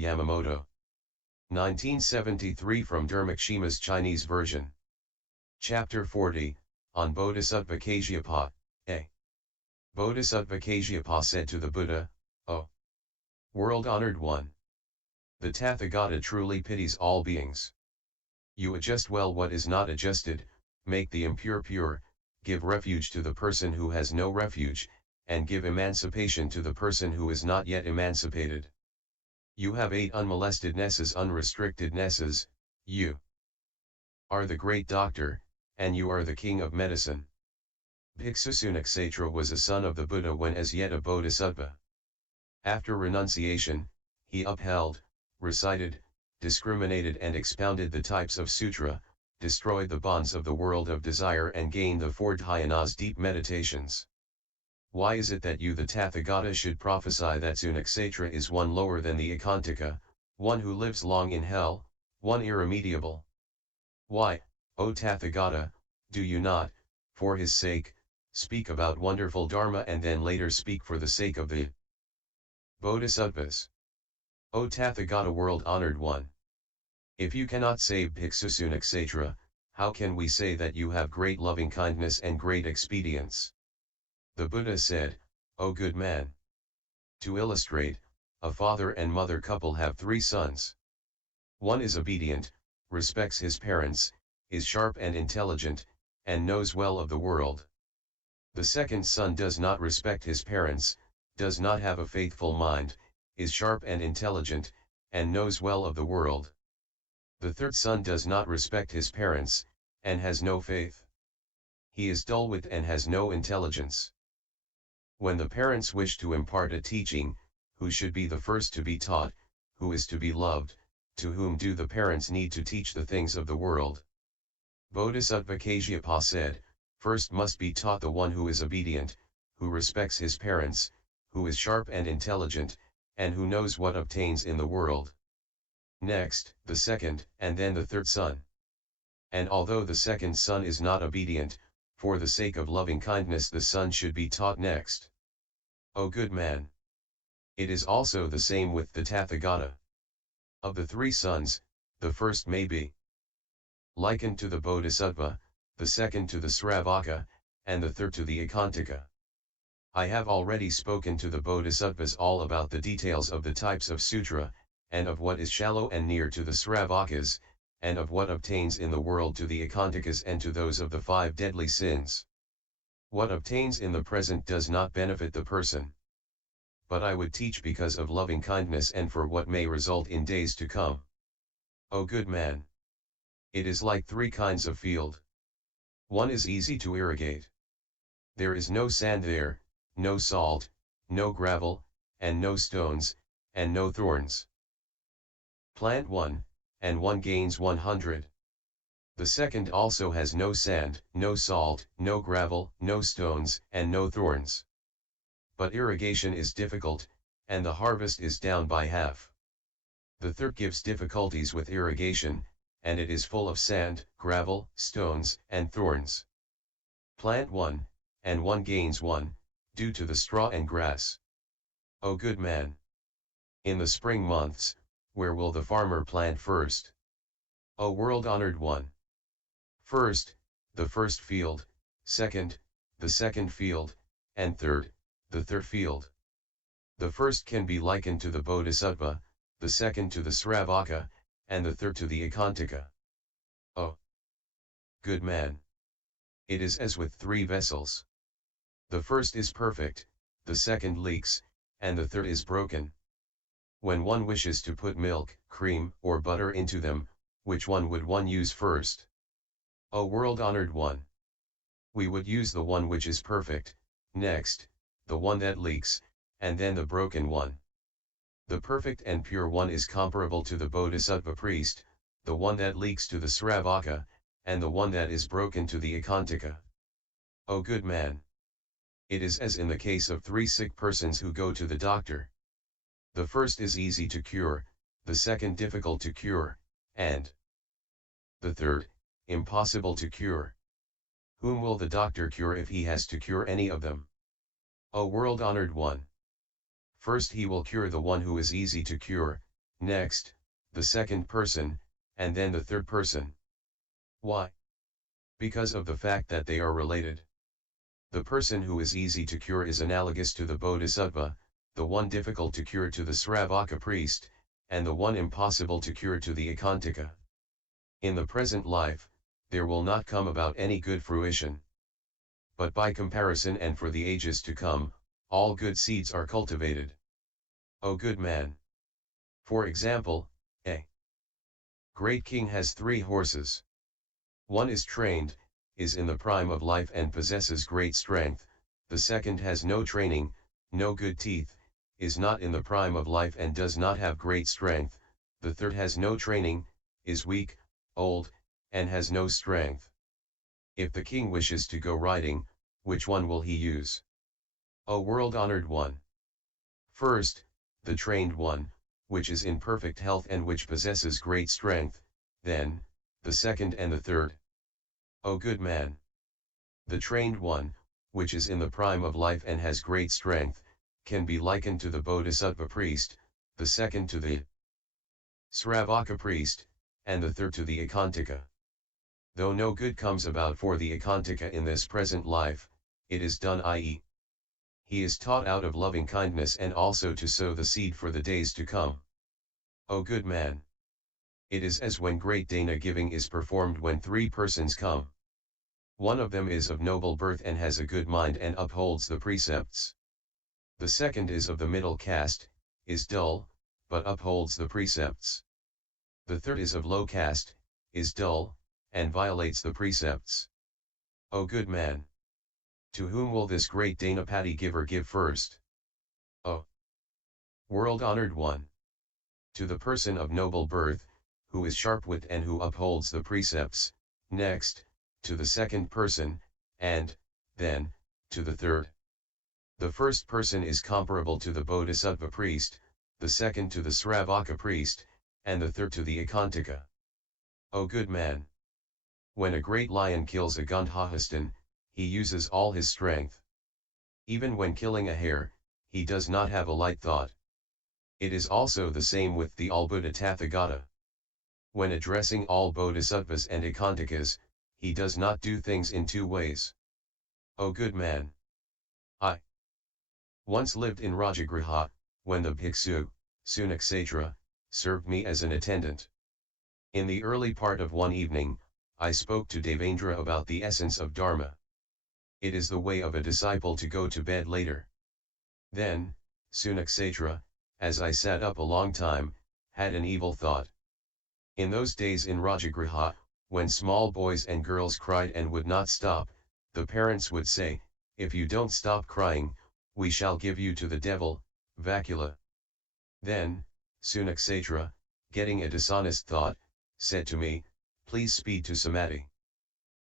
Kosho Yamamoto. 1973 from Dharmakshema's Chinese version. Chapter 40, on Bodhisattva Kasyapa, A. Bodhisattva Kasyapa said to the Buddha, O World Honored One, the Tathagata truly pities all beings. You adjust well what is not adjusted, make the impure pure, give refuge to the person who has no refuge, and give emancipation to the person who is not yet emancipated. You have 8 unmolestednesses, unrestrictednesses. You are the great doctor, and you are the king of medicine. Bhiksu Sunaksatra was a son of the Buddha when as yet a Bodhisattva. After renunciation, he upheld, recited, discriminated and expounded the types of sutra, destroyed the bonds of the world of desire and gained the 4 dhyanas deep meditations. Why is it that you the Tathagata should prophesy that Sunaksatra is one lower than the icchantika, one who lives long in hell, one irremediable? Why, O Tathagata, do you not, for his sake, speak about wonderful Dharma and then later speak for the sake of the Bodhisattvas? O Tathagata-World Honoured One! If you cannot save Bhiksu Sunaksatra, how can we say that you have great loving kindness and great expedients? The Buddha said, O good man! To illustrate, a father and mother couple have 3 sons. One is obedient, respects his parents, is sharp and intelligent, and knows well of the world. The second son does not respect his parents, does not have a faithful mind, is sharp and intelligent, and knows well of the world. The third son does not respect his parents, and has no faith. He is dull-witted and has no intelligence. When the parents wish to impart a teaching, who should be the first to be taught, who is to be loved, to whom do the parents need to teach the things of the world? Bodhisattva Kasyapa said, first must be taught the one who is obedient, who respects his parents, who is sharp and intelligent, and who knows what obtains in the world. Next, the second, and then the third son. And although the second son is not obedient, for the sake of loving kindness the son should be taught next. O good man! It is also the same with the Tathagata. Of the 3 sons, the first may be likened to the Bodhisattva, the second to the Sravaka, and the third to the icchantika. I have already spoken to the Bodhisattvas all about the details of the types of sutra, and of what is shallow and near to the Sravakas, and of what obtains in the world to the icchantikas and to those of the 5 deadly sins. What obtains in the present does not benefit the person. But I would teach because of loving kindness and for what may result in days to come. O good man! It is like 3 kinds of field. One is easy to irrigate. There is no sand there, no salt, no gravel, and no stones, and no thorns. Plant 1, and 1 gains 100. The second also has no sand, no salt, no gravel, no stones, and no thorns. But irrigation is difficult, and the harvest is down by half. The third gives difficulties with irrigation, and it is full of sand, gravel, stones, and thorns. Plant 1, and 1 gains 1, due to the straw and grass. O good man! In the spring months, where will the farmer plant first? O World Honored One! First, the first field, second, the second field, and third, the third field. The first can be likened to the Bodhisattva, the second to the Sravaka, and the third to the icchantika. O good man! It is as with 3 vessels. The first is perfect, the second leaks, and the third is broken. When one wishes to put milk, cream, or butter into them, which one would one use first? O World Honored One! We would use the one which is perfect, next, the one that leaks, and then the broken one. The perfect and pure one is comparable to the Bodhisattva priest, the one that leaks to the Sravaka, and the one that is broken to the icchantika. O good man! It is as in the case of 3 sick persons who go to the doctor. The first is easy to cure, the second difficult to cure, and the third, impossible to cure. Whom will the doctor cure if he has to cure any of them? O World Honored One! First he will cure the one who is easy to cure, next, the second person, and then the third person. Why? Because of the fact that they are related. The person who is easy to cure is analogous to the Bodhisattva, the one difficult to cure to the Sravaka priest, and the one impossible to cure to the icchantika. In the present life, there will not come about any good fruition. But by comparison and for the ages to come, all good seeds are cultivated. O good man! For example, a great king has 3 horses. One is trained, is in the prime of life and possesses great strength, the second has no training, no good teeth, is not in the prime of life and does not have great strength, the third has no training, is weak, old, and has no strength. If the king wishes to go riding, which one will he use? O world honored one! First, the trained one, which is in perfect health and which possesses great strength, then, the second and the third. O good man! The trained one, which is in the prime of life and has great strength, can be likened to the Bodhisattva priest, the second to the Sravaka priest, and the third to the icchantika. Though no good comes about for the icchantika in this present life, it is done, i.e., he is taught out of loving kindness and also to sow the seed for the days to come. O good man! It is as when great dana giving is performed when 3 persons come. One of them is of noble birth and has a good mind and upholds the precepts. The second is of the middle caste, is dull, but upholds the precepts. The third is of low caste, is dull, and violates the precepts. O good man! To whom will this great Dhanapati giver give first? O world honored one! To the person of noble birth, who is sharp-witted and who upholds the precepts, next, to the second person, and, then, to the third. The first person is comparable to the Bodhisattva priest, the second to the Sravaka priest, and the third to the icchantika. O good man! When a great lion kills a Gandhahastan, he uses all his strength. Even when killing a hare, he does not have a light thought. It is also the same with the all-Buddha Tathagata. When addressing all Bodhisattvas and icchantikas, he does not do things in 2 ways. O good man! I once lived in Rajagriha, when the Bhiksu Sunaksatra served me as an attendant. In the early part of one evening, I spoke to Devendra about the essence of Dharma. It is the way of a disciple to go to bed later. Then, Sunaksatra, as I sat up a long time, had an evil thought. In those days in Rajagriha, when small boys and girls cried and would not stop, the parents would say, "If you don't stop crying, we shall give you to the devil, Vakula." Then, Sunaksatra, getting a dishonest thought, said to me, "Please speed to Samadhi.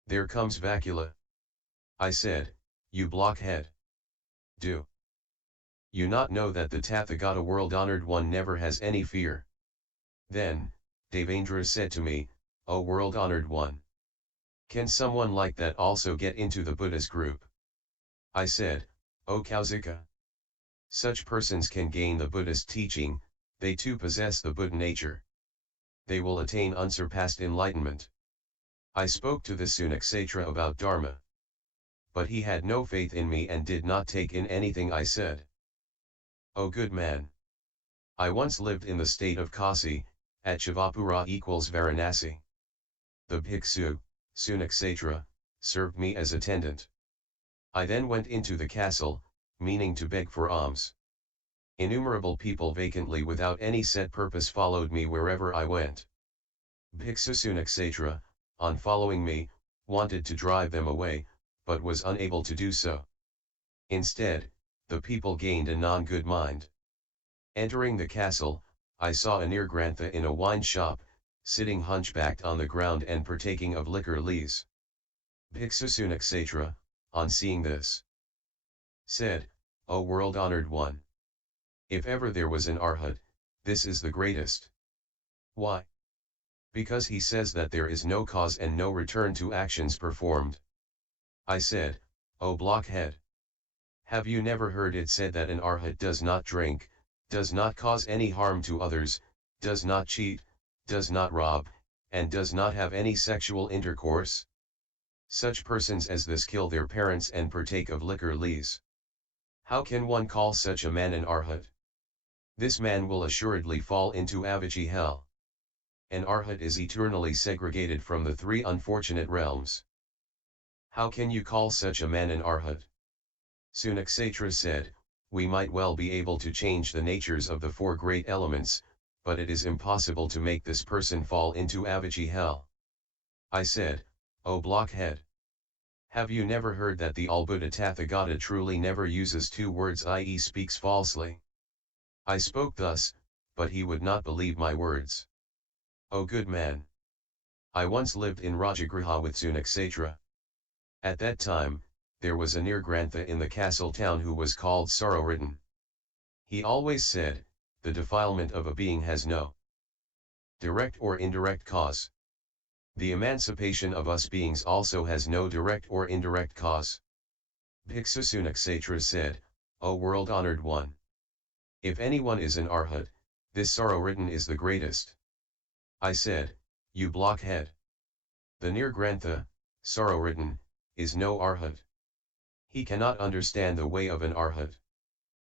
There comes Vakula." I said, "You blockhead. Do you not know that the Tathagata-World Honoured One never has any fear?" Then, Devendra said to me, "O World Honoured One! Can someone like that also get into the Buddha's group?" I said, "O Kausika! Such persons can gain the Buddhist teaching, they too possess the Buddha nature. They will attain unsurpassed enlightenment." I spoke to the Sunaksatra about Dharma. But he had no faith in me and did not take in anything I said. O good man! I once lived in the state of Kasi, at Shivapura equals Varanasi. The Bhiksu Sunaksatra served me as attendant. I then went into the castle, meaning to beg for alms. Innumerable people vacantly without any set purpose followed me wherever I went. Bhiksu Sunaksatra, on following me, wanted to drive them away, but was unable to do so. Instead, the people gained a non-good mind. Entering the castle, I saw a Nirgrantha in a wine shop, sitting hunchbacked on the ground and partaking of liquor lees. Bhiksu Sunaksatra, on seeing this, said, "O world honored one! If ever there was an arhat, this is the greatest." Why? Because he says that there is no cause and no return to actions performed. I said, "O blockhead! Have you never heard it said that an arhat does not drink, does not cause any harm to others, does not cheat, does not rob, and does not have any sexual intercourse? Such persons as this kill their parents and partake of liquor lees. How can one call such a man an arhat? This man will assuredly fall into avijji hell. An arhat is eternally segregated from the three unfortunate realms. How can you call such a man an arhat? Sunaksatra said, we might well be able to change the natures of the four great elements, but it is impossible to make this person fall into avijji hell. I said, O blockhead! Have you never heard that the all-Buddha Tathagata truly never uses two words, i.e. speaks falsely? I spoke thus, but he would not believe my words. O good man! I once lived in Rajagriha with Sunaksatra. At that time, there was a Nirgrantha in the castle town who was called sorrow-ridden. He always said, the defilement of a being has no direct or indirect cause. The emancipation of us beings also has no direct or indirect cause. Bhiksu Sunaksatra said, O world honored one! If anyone is an arhat, this sorrow-ridden is the greatest. I said, you blockhead! The Nirgrantha, sorrow-ridden, is no arhat. He cannot understand the way of an arhat.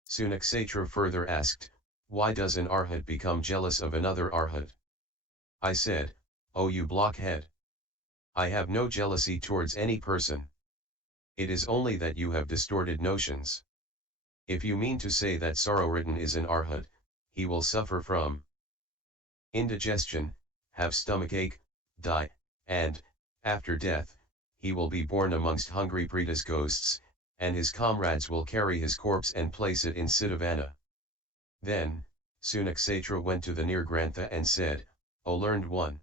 Sunaksatra further asked, why does an arhat become jealous of another arhat? I said, O you blockhead! I have no jealousy towards any person. It is only that you have distorted notions. If you mean to say that sorrow-ridden is an arhat, he will suffer from indigestion, have stomachache, die, and, after death, he will be born amongst hungry pities ghosts, and his comrades will carry his corpse and place it in Siddhavana. Then, Sunaksatra went to the Nirgrantha and said, O learned one!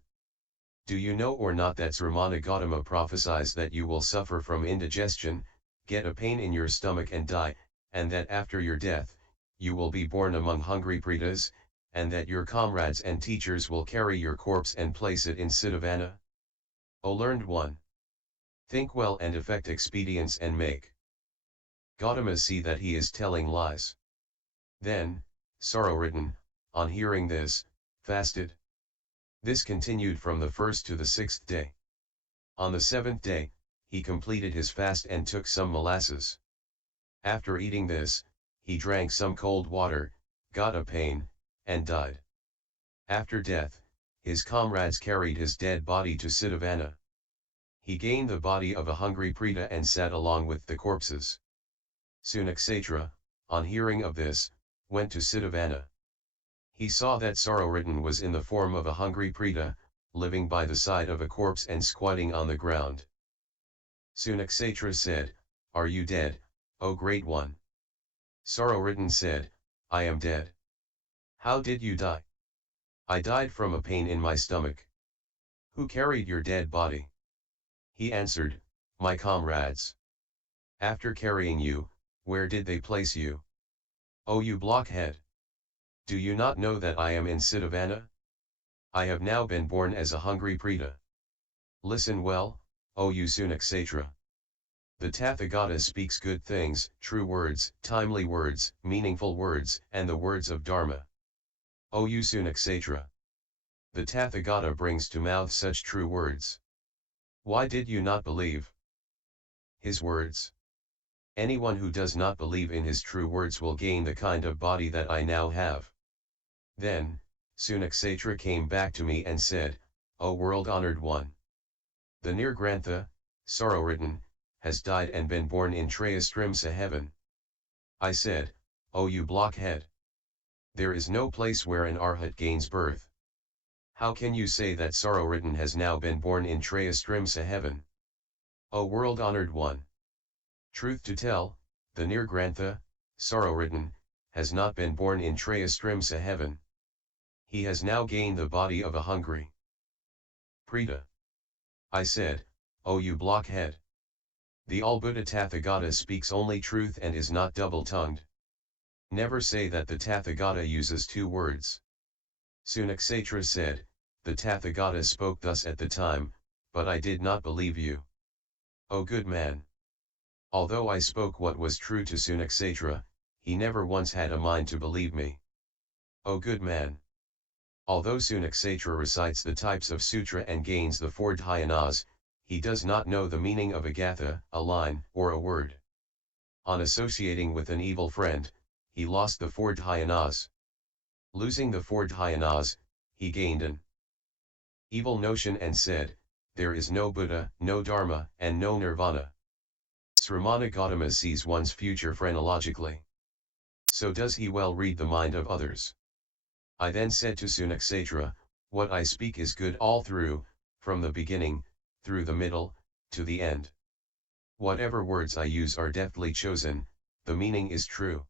Do you know or not that Sramana Gautama prophesies that you will suffer from indigestion, get a pain in your stomach and die, and that after your death, you will be born among hungry pities, and that your comrades and teachers will carry your corpse and place it in Siddhavana? O learned one! Think well and effect expedients and make Gautama see that he is telling lies. Then, sorrow-ridden, on hearing this, fasted. This continued from the 1st to the 6th day. On the 7th day, he completed his fast and took some molasses. After eating this, he drank some cold water, got a pain, and died. After death, his comrades carried his dead body to Siddhavana. He gained the body of a hungry preta and sat along with the corpses. Sunaksatra, on hearing of this, went to Siddhavana. He saw that sorrow-ridden was in the form of a hungry preta, living by the side of a corpse and squatting on the ground. Sunaksatra said, Are you dead, O great one? Sorrow-ridden said, I am dead. How did you die? I died from a pain in my stomach. Who carried your dead body? He answered, My comrades. After carrying you, where did they place you? O you blockhead! Do you not know that I am in Siddhavana? I have now been born as a hungry preta. Listen well, O you Sunaksatra. The Tathagata speaks good things, true words, timely words, meaningful words, and the words of Dharma. O you Sunaksatra. The Tathagata brings to mouth such true words. Why did you not believe his words? Anyone who does not believe in his true words will gain the kind of body that I now have. Then, Sunaksatra came back to me and said, O world honored one! The Nirgrantha, sorrow-ridden, has died and been born in Trayastrimsa heaven. I said, O you blockhead! There is no place where an arhat gains birth. How can you say that sorrow-ridden has now been born in Trayastrimsa heaven? O world honored one! Truth to tell, the Nirgrantha, sorrow-ridden, has not been born in Trayastrimsa heaven. He has now gained the body of a hungry preta. I said, O you blockhead! The all-Buddha Tathagata speaks only truth and is not double-tongued. Never say that the Tathagata uses two words. Sunaksatra said, the Tathagata spoke thus at the time, but I did not believe you. O good man! Although I spoke what was true to Sunaksatra, he never once had a mind to believe me. O good man! Although Sunaksatra recites the types of sutra and gains the 4 dhyanas, he does not know the meaning of a gatha, a line, or a word. On associating with an evil friend, he lost the 4 dhyanas. Losing the 4 dhyanas, he gained an evil notion and said, there is no Buddha, no Dharma, and no Nirvana. Sramana Gautama sees one's future phrenologically. So does he well read the mind of others. I then said to Sunaksatra, what I speak is good all through, from the beginning, through the middle, to the end. Whatever words I use are deftly chosen, the meaning is true.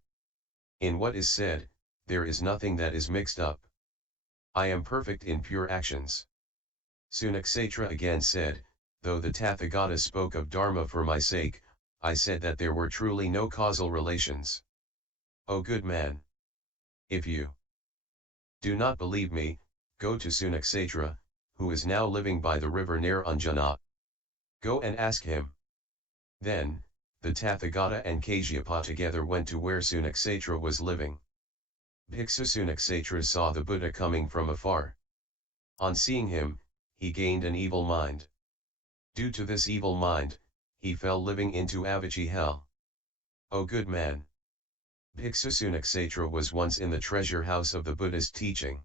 In what is said, there is nothing that is mixed up. I am perfect in pure actions. Sunaksatra again said, though the Tathagata spoke of Dharma for my sake, I said that there were truly no causal relations. O good man! If you do not believe me, go to Sunaksatra, who is now living by the river near Anjana. Go and ask him. Then, the Tathagata and Kasyapa together went to where Sunaksatra was living. Bhiksu Sunaksatra saw the Buddha coming from afar. On seeing him, he gained an evil mind. Due to this evil mind, he fell living into Avicii hell. O good man! Bhiksu Sunaksatra was once in the treasure house of the Buddhist teaching.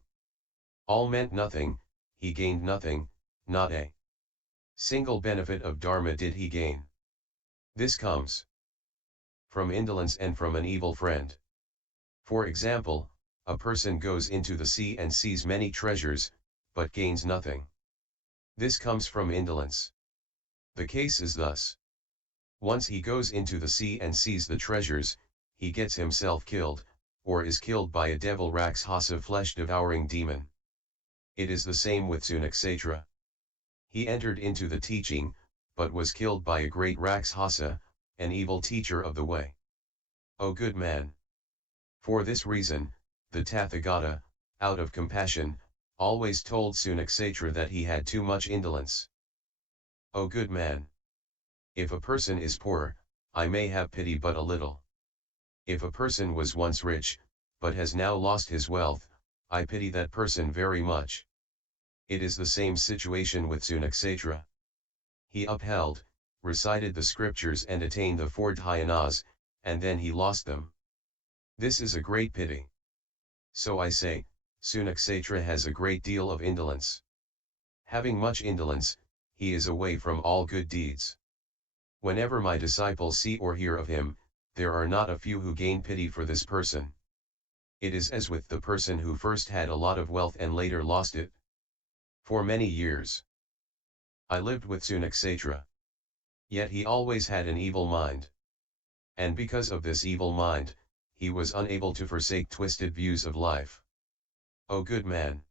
All meant nothing, he gained nothing, not a single benefit of Dharma did he gain. This comes from indolence and from an evil friend. For example, a person goes into the sea and sees many treasures, but gains nothing. This comes from indolence. The case is thus. Once he goes into the sea and sees the treasures, he gets himself killed, or is killed by a devil Rakshasa flesh-devouring demon. It is the same with Sunaksatra. He entered into the teaching, but was killed by a great Rakshasa, an evil teacher of the way. O good man! For this reason, the Tathagata, out of compassion, always told Sunaksatra that he had too much indolence. O good man! If a person is poor, I may have pity but a little. If a person was once rich, but has now lost his wealth, I pity that person very much. It is the same situation with Sunaksatra. He upheld, recited the scriptures and attained the 4 dhyanas, and then he lost them. This is a great pity. So I say, Sunaksatra has a great deal of indolence. Having much indolence, he is away from all good deeds. Whenever my disciples see or hear of him, there are not a few who gain pity for this person. It is as with the person who first had a lot of wealth and later lost it. For many years, I lived with Sunaksatra. Yet he always had an evil mind. And because of this evil mind, he was unable to forsake twisted views of life. O good man!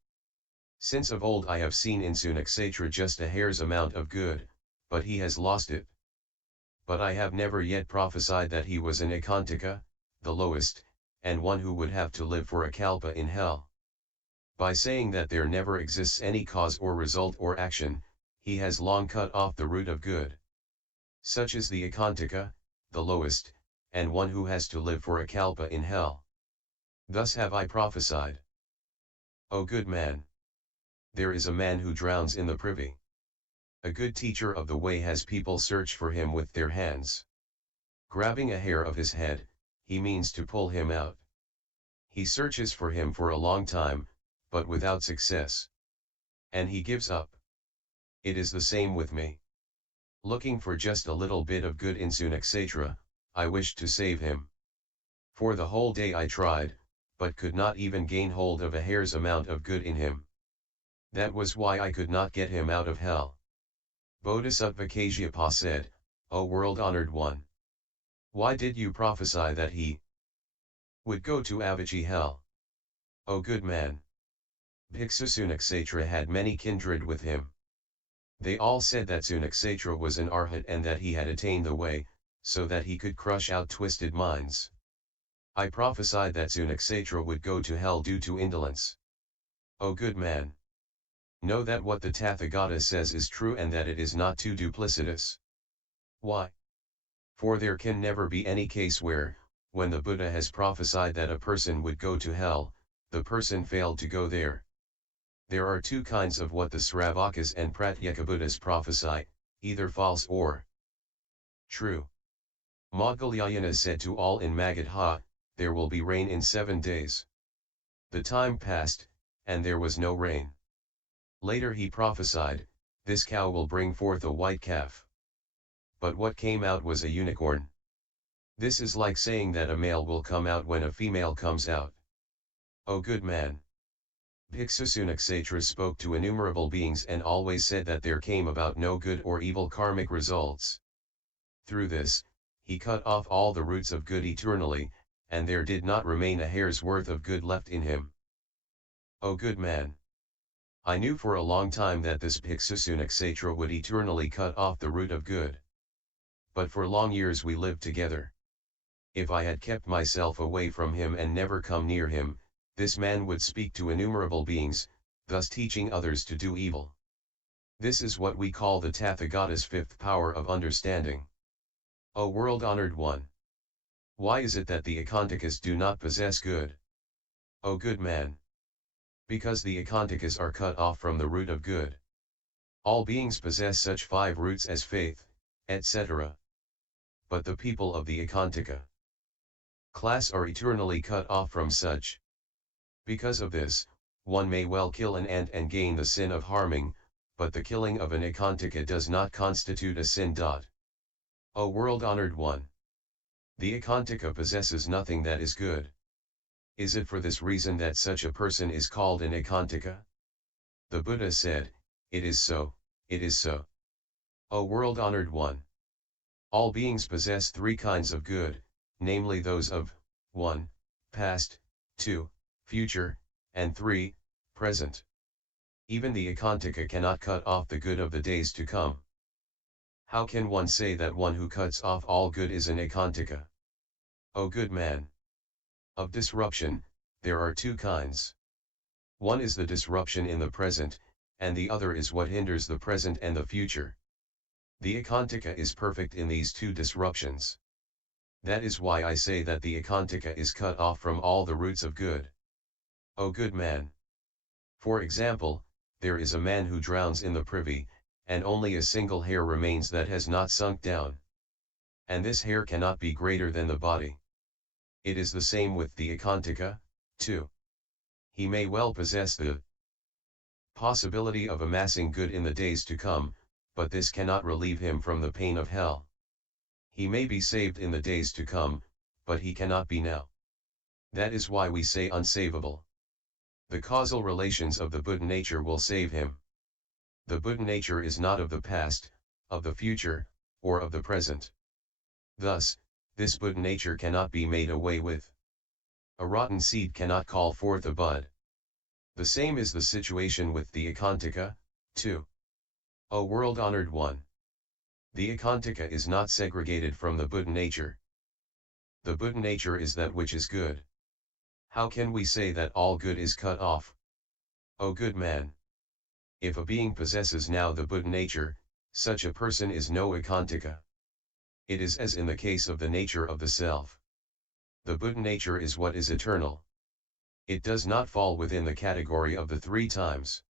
Since of old I have seen in Sunaksatra just a hair's amount of good, but he has lost it. But I have never yet prophesied that he was an icchantika, the lowest, and one who would have to live for a kalpa in hell. By saying that there never exists any cause or result or action, he has long cut off the root of good. Such is the icchantika, the lowest, and one who has to live for a kalpa in hell. Thus have I prophesied. O good man! There is a man who drowns in the privy. A good teacher of the way has people search for him with their hands. Grabbing a hair of his head, he means to pull him out. He searches for him for a long time, but without success. And he gives up. It is the same with me. Looking for just a little bit of good in Sunaksatra, I wished to save him. For the whole day I tried, but could not even gain hold of a hair's amount of good in him. That was why I could not get him out of hell. Bodhisattva Kasyapa said, O world honored one! Why did you prophesy that he would go to Avicii hell? O good man! Bhiksu Sunaksatra had many kindred with him. They all said that Sunaksatra was an arhat and that he had attained the way, so that he could crush out twisted minds. I prophesied that Sunaksatra would go to hell due to indolence. O good man! Know that what the Tathagata says is true and that it is not too duplicitous. Why? For there can never be any case where, when the Buddha has prophesied that a person would go to hell, the person failed to go there. There are two kinds of what the Sravakas and Pratyekabuddhas prophesy, either false or true. Moggallana said to all in Magadha, there will be rain in 7 days. The time passed, and there was no rain. Later he prophesied, this cow will bring forth a white calf. But what came out was a unicorn. This is like saying that a male will come out when a female comes out. O good man! Bhiksu Sunaksatra spoke to innumerable beings and always said that there came about no good or evil karmic results. Through this, he cut off all the roots of good eternally, and there did not remain a hair's worth of good left in him. O good man! I knew for a long time that this Bhiksu Sunaksatra would eternally cut off the root of good. But for long years we lived together. If I had kept myself away from him and never come near him, this man would speak to innumerable beings, thus teaching others to do evil. This is what we call the Tathagata's fifth power of understanding. O world honored one! Why is it that the icchantikas do not possess good? O good man! Because the icchantikas are cut off from the root of good. All beings possess such 5 roots as faith, etc. But the people of the icchantika class are eternally cut off from such. Because of this, one may well kill an ant and gain the sin of harming, but the killing of an icchantika does not constitute a sin. O world honored one! The icchantika possesses nothing that is good. Is it for this reason that such a person is called an icchantika? The Buddha said, it is so, it is so. O world honored one! All beings possess 3 kinds of good, namely those of 1. Past, 2. Future, and 3. Present. Even the icchantika cannot cut off the good of the days to come. How can one say that one who cuts off all good is an icchantika? O good man! Of disruption, there are 2 kinds. One is the disruption in the present, and the other is what hinders the present and the future. The icchantika is perfect in these 2 disruptions. That is why I say that the icchantika is cut off from all the roots of good. O good man! For example, there is a man who drowns in the privy, and only a single hair remains that has not sunk down. And this hair cannot be greater than the body. It is the same with the icchantika, too. He may well possess the possibility of amassing good in the days to come, but this cannot relieve him from the pain of hell. He may be saved in the days to come, but he cannot be now. That is why we say unsavable. The causal relations of the Buddha nature will save him. The Buddha nature is not of the past, of the future, or of the present. Thus, this Buddha nature cannot be made away with. A rotten seed cannot call forth a bud. The same is the situation with the icchantika, too. O world honored one! The icchantika is not segregated from the Buddha nature. The Buddha nature is that which is good. How can we say that all good is cut off? O good man! If a being possesses now the Buddha nature, such a person is no icchantika. It is as in the case of the nature of the self. The Buddha nature is what is eternal. It does not fall within the category of the 3 times.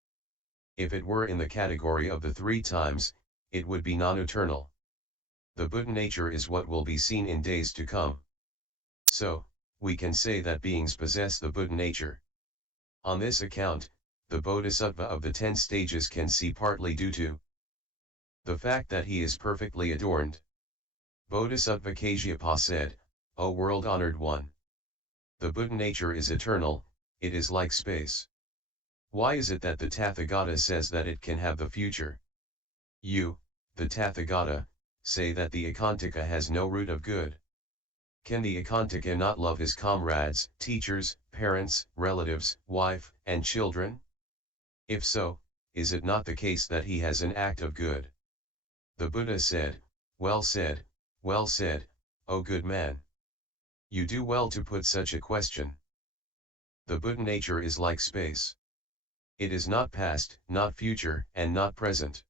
If it were in the category of the 3 times, it would be non-eternal. The Buddha nature is what will be seen in days to come. So, we can say that beings possess the Buddha nature. On this account, the Bodhisattva of the 10 stages can see partly due to the fact that he is perfectly adorned. Bodhisattva Kasyapa said, O world honored one! The Buddha nature is eternal, it is like space. Why is it that the Tathagata says that it can have the future? You, the Tathagata, say that the icchantika has no root of good. Can the icchantika not love his comrades, teachers, parents, relatives, wife, and children? If so, is it not the case that he has an act of good? The Buddha said, well said, O good man! You do well to put such a question. The Buddha nature is like space. It is not past, not future, and not present.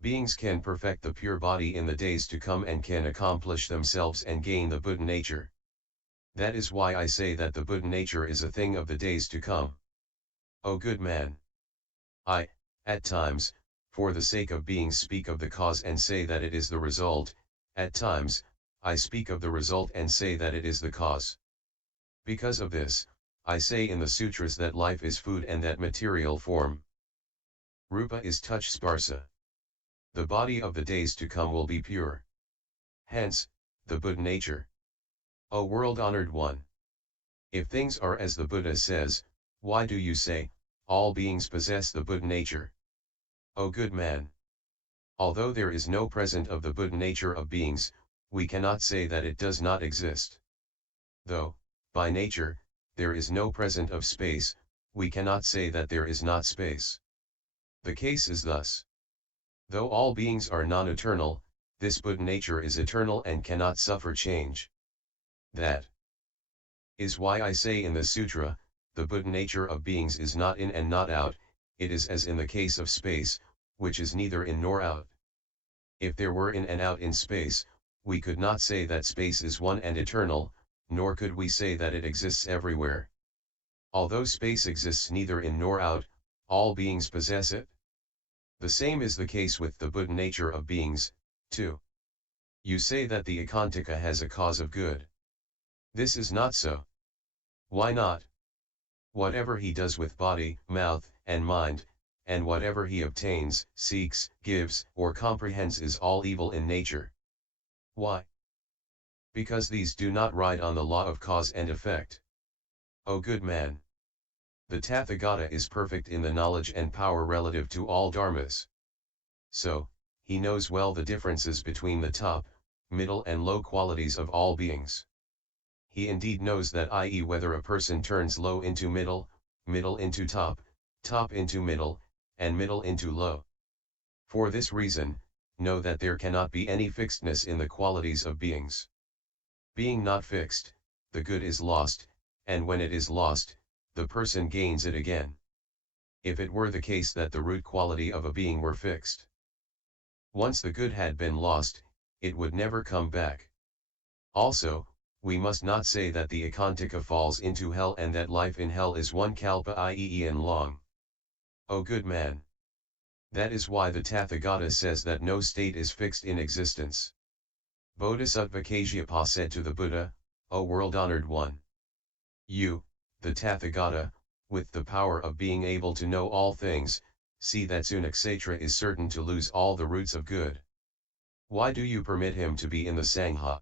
Beings can perfect the pure body in the days to come and can accomplish themselves and gain the Buddha nature. That is why I say that the Buddha nature is a thing of the days to come. O good man! I, at times, for the sake of being speak of the cause and say that it is the result, at times, I speak of the result and say that it is the cause. Because of this, I say in the sutras that life is food and that material form, rupa is touch sparsa. The body of the days to come will be pure. Hence, the Buddha nature. O world honored one! If things are as the Buddha says, why do you say, all beings possess the Buddha nature? O good man! Although there is no present of the Buddha nature of beings, we cannot say that it does not exist. Though, by nature, there is no present of space, we cannot say that there is not space. The case is thus. Though all beings are non-eternal, this Buddha nature is eternal and cannot suffer change. That is why I say in the sutra, the Buddha nature of beings is not in and not out, it is as in the case of space, which is neither in nor out. If there were in and out in space, we could not say that space is one and eternal, nor could we say that it exists everywhere. Although space exists neither in nor out, all beings possess it. The same is the case with the Buddha nature of beings, too. You say that the icchantika has a cause of good. This is not so. Why not? Whatever he does with body, mouth, and mind, and whatever he obtains, seeks, gives, or comprehends is all evil in nature. Why? Because these do not ride on the law of cause and effect. O good man! The Tathagata is perfect in the knowledge and power relative to all dharmas. So, he knows well the differences between the top, middle and low qualities of all beings. He indeed knows that, i.e., whether a person turns low into middle, middle into top, top into middle, and middle into low. For this reason, know that there cannot be any fixedness in the qualities of beings. Being not fixed, the good is lost, and when it is lost, the person gains it again. If it were the case that the root quality of a being were fixed, once the good had been lost, it would never come back. Also, we must not say that the icchantika falls into hell and that life in hell is one kalpa i.e. eon long. O good man! That is why the Tathagata says that no state is fixed in existence. Bodhisattva Kasyapa said to the Buddha, O world honored one! You, the Tathagata, with the power of being able to know all things, see that Sunaksatra is certain to lose all the roots of good. Why do you permit him to be in the Sangha?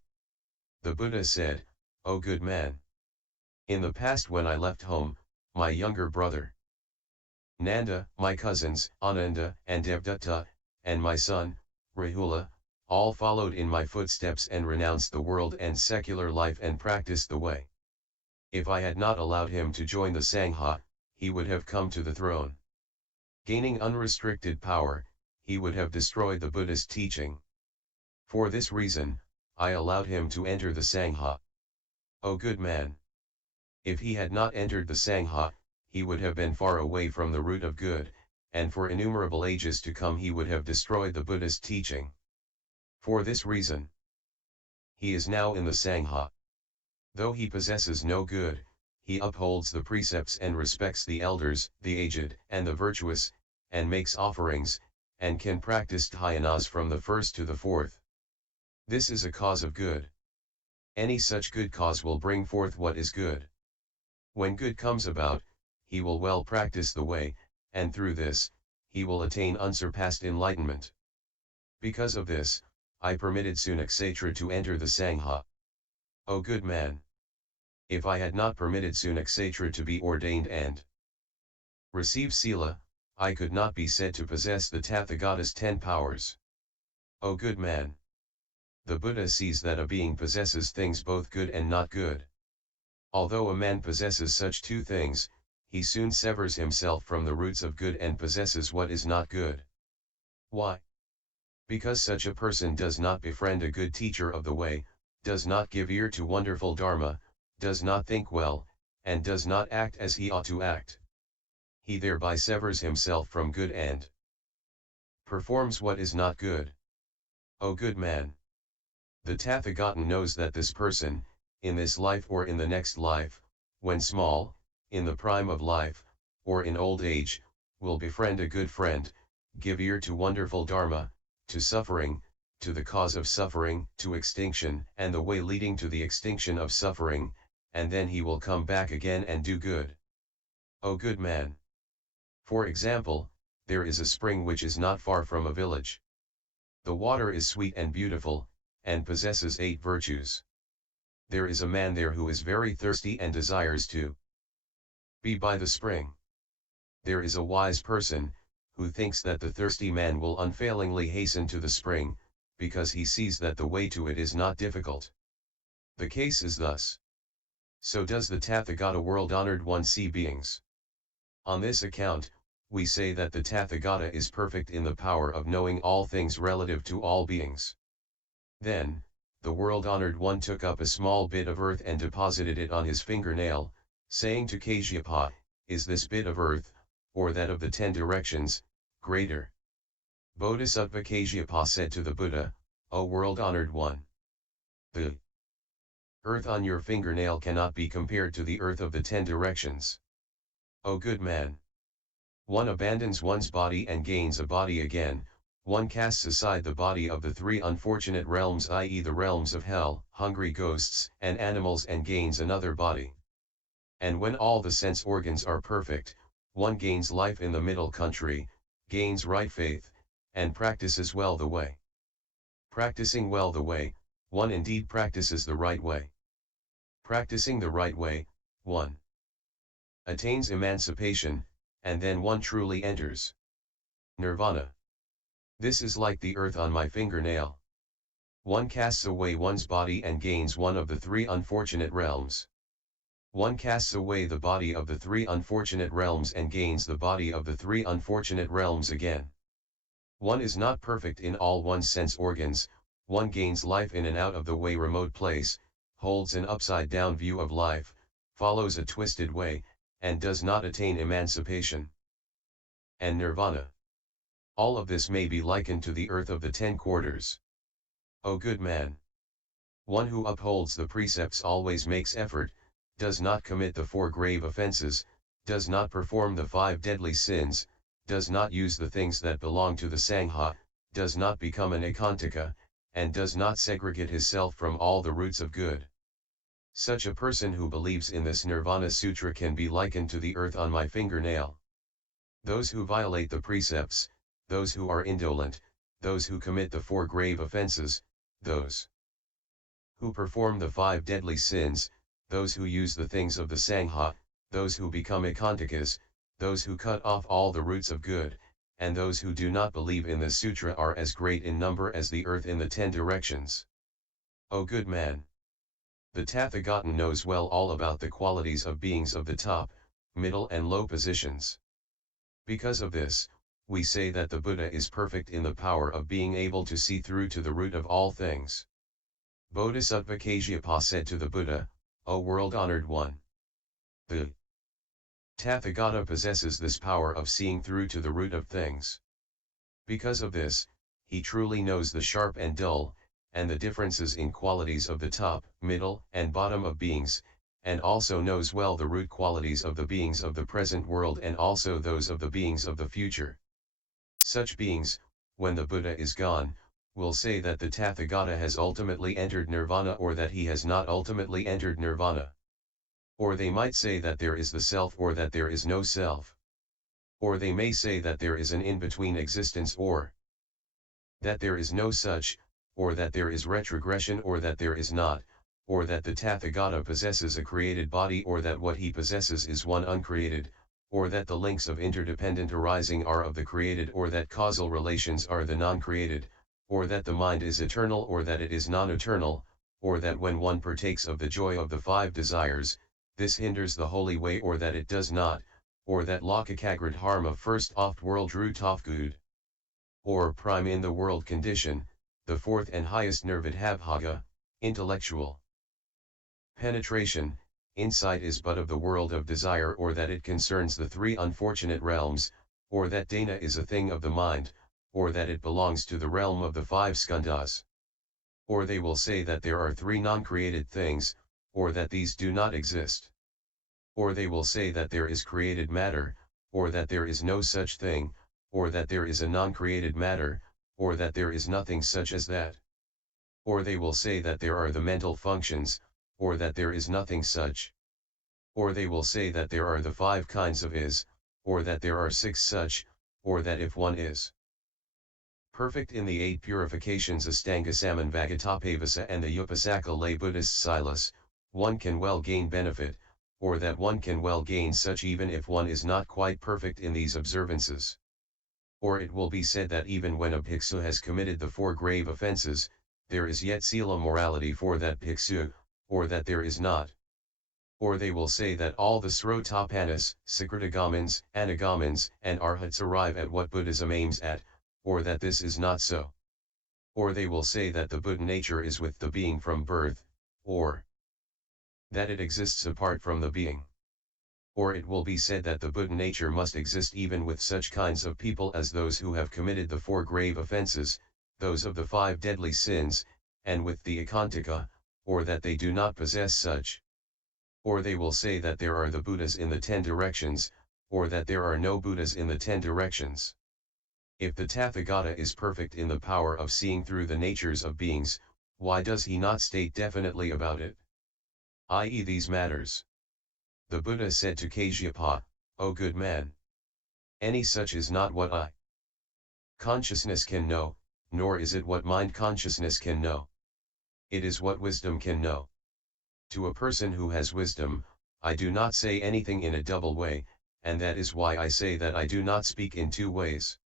The Buddha said, O good man! In the past when I left home, my younger brother Nanda, my cousins, Ananda and Devdatta, and my son, Rahula, all followed in my footsteps and renounced the world and secular life and practiced the way. If I had not allowed him to join the Sangha, he would have come to the throne. Gaining unrestricted power, he would have destroyed the Buddhist teaching. For this reason, I allowed him to enter the Sangha. O good man! If he had not entered the Sangha, he would have been far away from the root of good, and for innumerable ages to come he would have destroyed the Buddhist teaching. For this reason, he is now in the Sangha. Though he possesses no good, he upholds the precepts and respects the elders, the aged, and the virtuous, and makes offerings, and can practice dhyanas from the first to the fourth. This is a cause of good. Any such good cause will bring forth what is good. When good comes about, he will well practice the way, and through this, he will attain unsurpassed enlightenment. Because of this, I permitted Sunaksatra to enter the Sangha. O good man! If I had not permitted Sunaksatra to be ordained and receive Sila, I could not be said to possess the Tathagata's 10 powers. O good man! The Buddha sees that a being possesses things both good and not good. Although a man possesses such two things, he soon severs himself from the roots of good and possesses what is not good. Why? Because such a person does not befriend a good teacher of the way, does not give ear to wonderful Dharma, does not think well, and does not act as he ought to act. He thereby severs himself from good and performs what is not good. O good man! The Tathagata knows that this person, in this life or in the next life, when small, in the prime of life, or in old age, will befriend a good friend, give ear to wonderful Dharma, to suffering, to the cause of suffering, to extinction and the way leading to the extinction of suffering, and then he will come back again and do good. O good man! For example, there is a spring which is not far from a village. The water is sweet and beautiful, and possesses 8 virtues. There is a man there who is very thirsty and desires to be by the spring. There is a wise person, who thinks that the thirsty man will unfailingly hasten to the spring, because he sees that the way to it is not difficult. The case is thus. So does the Tathagata-World Honoured One see beings. On this account, we say that the Tathagata is perfect in the power of knowing all things relative to all beings. Then, the World Honoured One took up a small bit of earth and deposited it on his fingernail, saying to Kasyapa, "Is this bit of earth, or that of the 10 directions, greater?" Bodhisattva Kasyapa said to the Buddha, "O World Honoured One, the earth on your fingernail cannot be compared to the earth of the 10 directions. O good man! One abandons one's body and gains a body again, one casts aside the body of the 3 unfortunate realms, i.e. the realms of hell, hungry ghosts, and animals, and gains another body. And when all the sense organs are perfect, one gains life in the middle country, gains right faith, and practices well the way. Practicing well the way, one indeed practices the right way. Practicing the right way, one attains emancipation, and then one truly enters Nirvana. This is like the earth on my fingernail. One casts away one's body and gains one of the 3 unfortunate realms. One casts away the body of the 3 unfortunate realms and gains the body of the 3 unfortunate realms again. One is not perfect in all one's sense organs, one gains life in an out-of-the-way remote place, holds an upside-down view of life, follows a twisted way, and does not attain emancipation and nirvana. All of this may be likened to the earth of the 10 quarters. O good man! One who upholds the precepts always makes effort, does not commit the 4 grave offenses, does not perform the 5 deadly sins, does not use the things that belong to the Sangha, does not become an icchantika, and does not segregate himself from all the roots of good. Such a person who believes in this Nirvana Sutra can be likened to the earth on my fingernail. Those who violate the precepts, those who are indolent, those who commit the 4 grave offenses, those who perform the 5 deadly sins, those who use the things of the Sangha, those who become icchantikas, those who cut off all the roots of good, and those who do not believe in the sutra are as great in number as the earth in the 10 directions. O good man! The Tathagata knows well all about the qualities of beings of the top, middle and low positions. Because of this, we say that the Buddha is perfect in the power of being able to see through to the root of all things. Bodhisattva Kasyapa said to the Buddha, O World Honoured One! The Tathagata possesses this power of seeing through to the root of things. Because of this, he truly knows the sharp and dull, and the differences in qualities of the top, middle, and bottom of beings, and also knows well the root qualities of the beings of the present world and also those of the beings of the future. Such beings, when the Buddha is gone, will say that the Tathagata has ultimately entered Nirvana or that he has not ultimately entered Nirvana. Or they might say that there is the self or that there is no self. Or they may say that there is an in-between existence or that there is no such, or that there is retrogression or that there is not, or that the Tathagata possesses a created body or that what he possesses is one uncreated, or that the links of interdependent arising are of the created or that causal relations are the non-created, or that the mind is eternal or that it is non-eternal, or that when one partakes of the joy of the 5 desires, this hinders the holy way or that it does not, or that lokakagrid harma first oft world rutofgud, or prime in the world condition, the 4th and highest nirvidhabhaga, intellectual penetration, insight is but of the world of desire or that it concerns the 3 unfortunate realms, or that dana is a thing of the mind, or that it belongs to the realm of the 5 skandhas. Or they will say that there are 3 non-created things, or that these do not exist. Or they will say that there is created matter, or that there is no such thing, or that there is a non-created matter, or that there is nothing such as that. Or they will say that there are the mental functions, or that there is nothing such. Or they will say that there are the 5 kinds of is, or that there are 6 such, or that if one is perfect in the 8 purifications Astanga Sammanvagatapavasa and the Upasaka lay Buddhist Silas, one can well gain benefit, or that one can well gain such even if one is not quite perfect in these observances. Or it will be said that even when a bhiksu has committed the 4 grave offenses, there is yet sila morality for that bhiksu, or that there is not. Or they will say that all the Srotapanas, Sakritamans, Anagamans, and Arhats arrive at what Buddhism aims at, or that this is not so. Or they will say that the Buddha nature is with the being from birth, or that it exists apart from the being. Or it will be said that the Buddha nature must exist even with such kinds of people as those who have committed the 4 grave offenses, those of the 5 deadly sins, and with the icchantika, or that they do not possess such. Or they will say that there are the Buddhas in the 10 directions, or that there are no Buddhas in the 10 directions. If the Tathagata is perfect in the power of seeing through the natures of beings, why does he not state definitely about it? I.e. these matters. The Buddha said to Kasyapa, O good man, any such is not what I consciousness can know, nor is it what mind consciousness can know. It is what wisdom can know. To a person who has wisdom, I do not say anything in a double way, and that is why I say that I do not speak in 2 ways.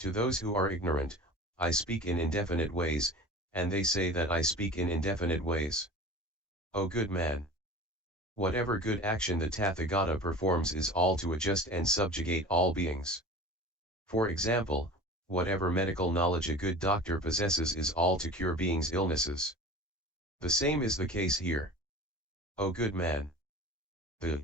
To those who are ignorant, I speak in indefinite ways, and they say that I speak in indefinite ways. O good man, whatever good action the Tathagata performs is all to adjust and subjugate all beings. For example, whatever medical knowledge a good doctor possesses is all to cure beings' illnesses. The same is the case here. O good man, the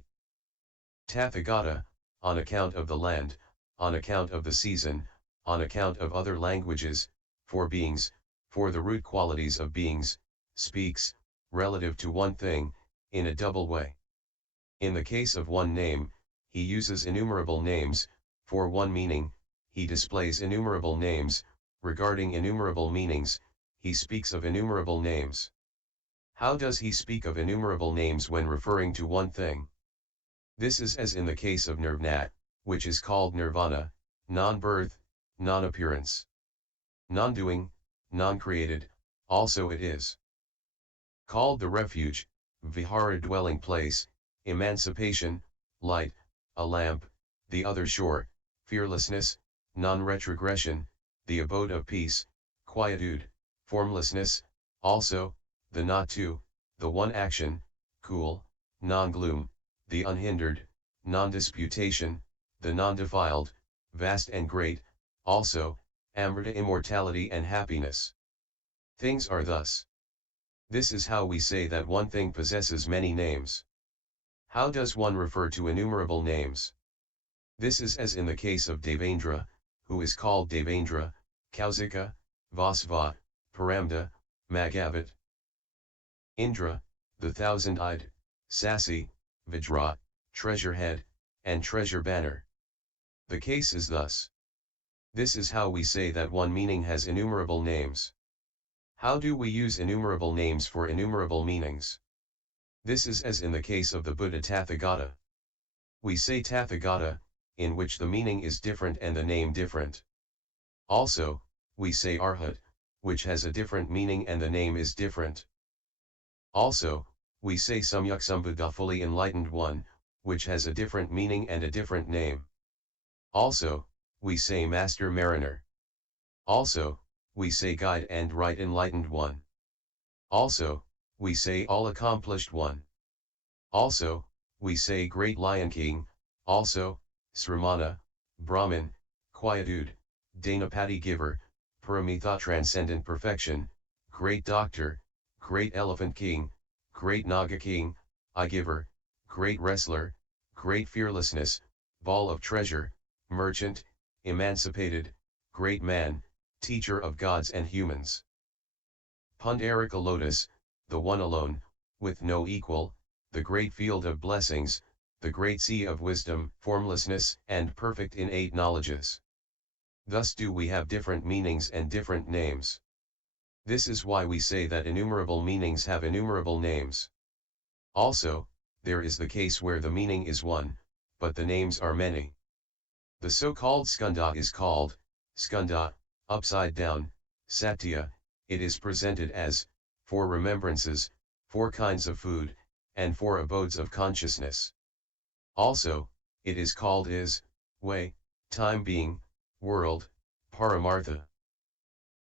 Tathagata, on account of the land, on account of the season, on account of other languages, for beings, for the root qualities of beings, speaks, relative to one thing, in a double way. In the case of one name, he uses innumerable names, for one meaning, he displays innumerable names, regarding innumerable meanings, he speaks of innumerable names. How does he speak of innumerable names when referring to one thing? This is as in the case of Nirvana, which is called Nirvana, non-birth, non-appearance, non-doing, non-created, also it is called the refuge, vihara dwelling place, emancipation, light, a lamp, the other shore, fearlessness, non-retrogression, the abode of peace, quietude, formlessness, also, the not to, the one action, cool, non-gloom, the unhindered, non-disputation, the non-defiled, vast and great, also, amrita immortality and happiness. Things are thus. This is how we say that one thing possesses many names. How does one refer to innumerable names? This is as in the case of Devendra, who is called Devendra, Kausika, Vasva, Paramda, Magavat. Indra, the thousand-eyed, Sasi, Vajra, treasure head, and treasure banner. The case is thus. This is how we say that one meaning has innumerable names. How do we use innumerable names for innumerable meanings? This is as in the case of the Buddha Tathagata. We say Tathagata, in which the meaning is different and the name different. Also, we say Arhat, which has a different meaning and the name is different. Also, we say Samyaksambuddha fully enlightened one, which has a different meaning and a different name. Also, we say Master Mariner. Also, we say Guide and Right Enlightened One. Also, we say All-Accomplished One. Also, we say Great Lion King, also, Sramana, Brahman, Quietude, Dhanapati Giver, Paramitha Transcendent Perfection, Great Doctor, Great Elephant King, Great Naga King, Eye Giver, Great Wrestler, Great Fearlessness, Ball of Treasure, Merchant, Emancipated, Great Man, Teacher of Gods and Humans. Pundarika Lotus, the one alone, with no equal, the great field of blessings, the great sea of wisdom, formlessness, and perfect innate knowledges. Thus do we have different meanings and different names. This is why we say that innumerable meanings have innumerable names. Also, there is the case where the meaning is one, but the names are many. The so-called skanda is called, skanda, upside down, satya. It is presented as, 4 remembrances, 4 kinds of food, and 4 abodes of consciousness. Also, it is called is, way, time being, world, paramartha.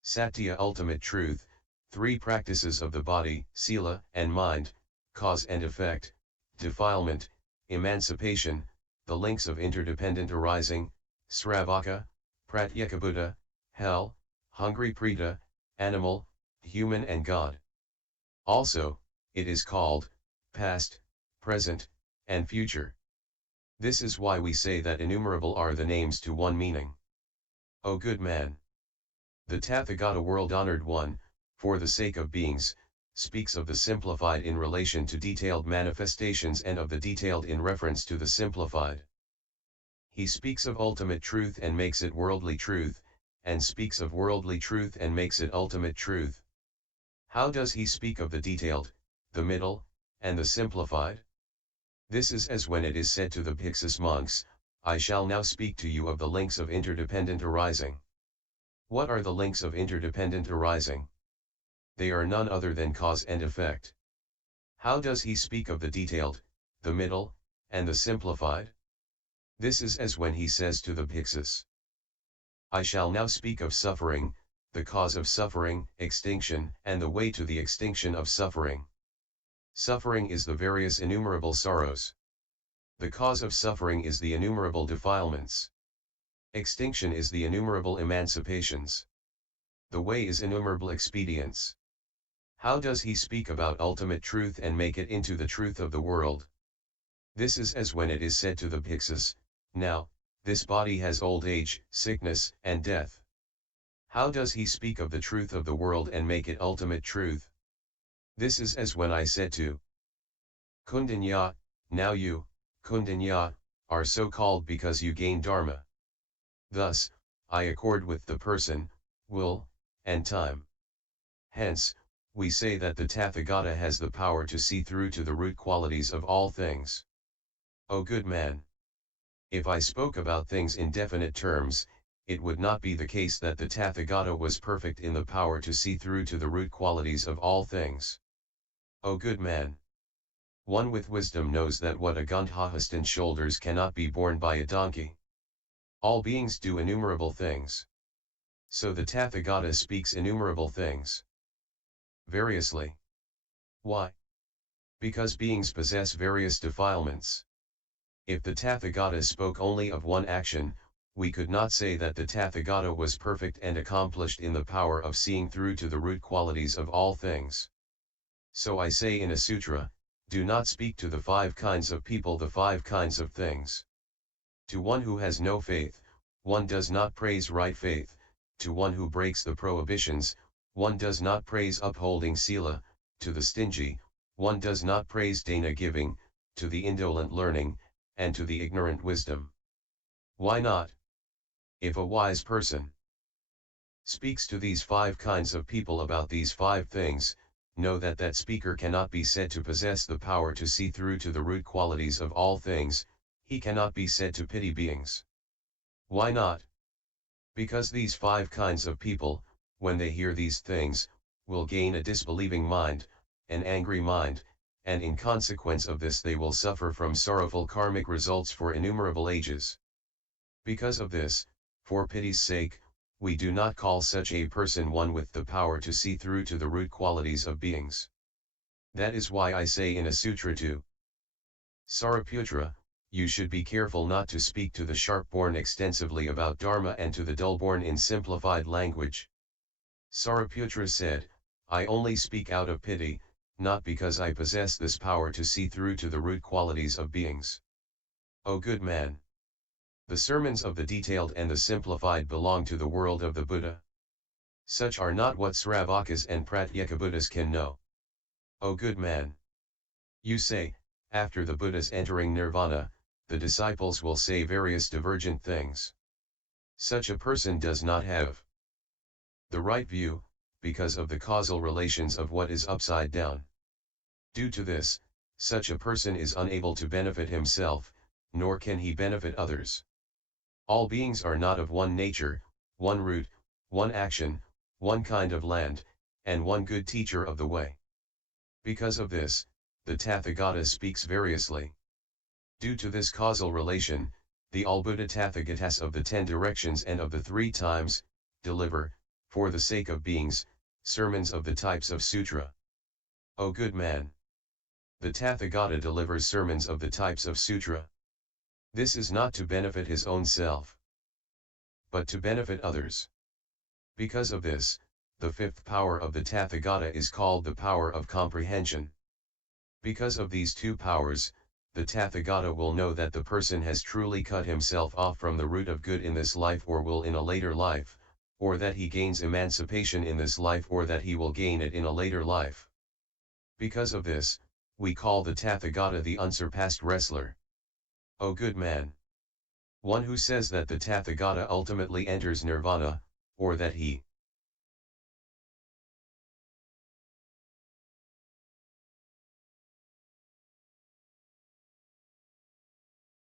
Satya ultimate truth, 3 practices of the body, sila, and mind, cause and effect, defilement, emancipation, the links of interdependent arising, sravaka, pratyekabuddha, hell, hungry preta, animal, human and God. Also, it is called, past, present, and future. This is why we say that innumerable are the names to one meaning. O good man! The Tathagata-World Honoured One, for the sake of beings, speaks of the simplified in relation to detailed manifestations and of the detailed in reference to the simplified. He speaks of ultimate truth and makes it worldly truth, and speaks of worldly truth and makes it ultimate truth. How does he speak of the detailed, the middle, and the simplified? This is as when it is said to the Bhiksu monks, I shall now speak to you of the links of interdependent arising. What are the links of interdependent arising? They are none other than cause and effect. How does he speak of the detailed, the middle, and the simplified? This is as when he says to the Bhiksus, I shall now speak of suffering, the cause of suffering, extinction, and the way to the extinction of suffering. Suffering is the various innumerable sorrows. The cause of suffering is the innumerable defilements. Extinction is the innumerable emancipations. The way is innumerable expedients. How does he speak about ultimate truth and make it into the truth of the world? This is as when it is said to the Bhiksus, now, this body has old age, sickness, and death. How does he speak of the truth of the world and make it ultimate truth? This is as when I said to Kundanya, now you, Kundanya, are so called because you gain Dharma. Thus, I accord with the person, will, and time. Hence, we say that the Tathagata has the power to see through to the root qualities of all things. O good man! If I spoke about things in definite terms, it would not be the case that the Tathagata was perfect in the power to see through to the root qualities of all things. O good man! One with wisdom knows that what a Gandhahastan shoulders cannot be borne by a donkey. All beings do innumerable things. So the Tathagata speaks innumerable things. Variously. Why? Because beings possess various defilements. If the Tathagata spoke only of one action, we could not say that the Tathagata was perfect and accomplished in the power of seeing through to the root qualities of all things. So I say in a sutra, do not speak to the 5 kinds of people the 5 kinds of things. To one who has no faith, one does not praise right faith, to one who breaks the prohibitions, one does not praise upholding sila, to the stingy, one does not praise dana giving, to the indolent learning, and to the ignorant wisdom. Why not? If a wise person speaks to these 5 kinds of people about these 5 things, know that that speaker cannot be said to possess the power to see through to the root qualities of all things, he cannot be said to pity beings. Why not? Because these 5 kinds of people, when they hear these things, will gain a disbelieving mind, an angry mind, and in consequence of this they will suffer from sorrowful karmic results for innumerable ages. Because of this, for pity's sake, we do not call such a person one with the power to see through to the root qualities of beings. That is why I say in a sutra to Saraputra, you should be careful not to speak to the sharp-born extensively about Dharma and to the dull-born in simplified language. Saraputra said, I only speak out of pity, not because I possess this power to see through to the root qualities of beings. O good man! The sermons of the detailed and the simplified belong to the world of the Buddha. Such are not what Sravakas and Pratyekabuddhas can know. O good man! You say, After the Buddha's entering nirvana, the disciples will say various divergent things. Such a person does not have the right view, because of the causal relations of what is upside down. Due to this, such a person is unable to benefit himself, nor can he benefit others. All beings are not of one nature, one root, one action, one kind of land, and one good teacher of the way. Because of this, the Tathagata speaks variously. Due to this causal relation, the all-Buddha Tathagatas of the 10 directions and of the 3 times, deliver, for the sake of beings, sermons of the types of sutra. O good man! The Tathagata delivers sermons of the types of sutra. This is not to benefit his own self, but to benefit others. Because of this, the 5th power of the Tathagata is called the power of comprehension. Because of these 2 powers, the Tathagata will know that the person has truly cut himself off from the root of good in this life or will in a later life, or that he gains emancipation in this life or that he will gain it in a later life. Because of this, we call the Tathagata the unsurpassed wrestler. O good man! One who says that the Tathagata ultimately enters nirvana, or that he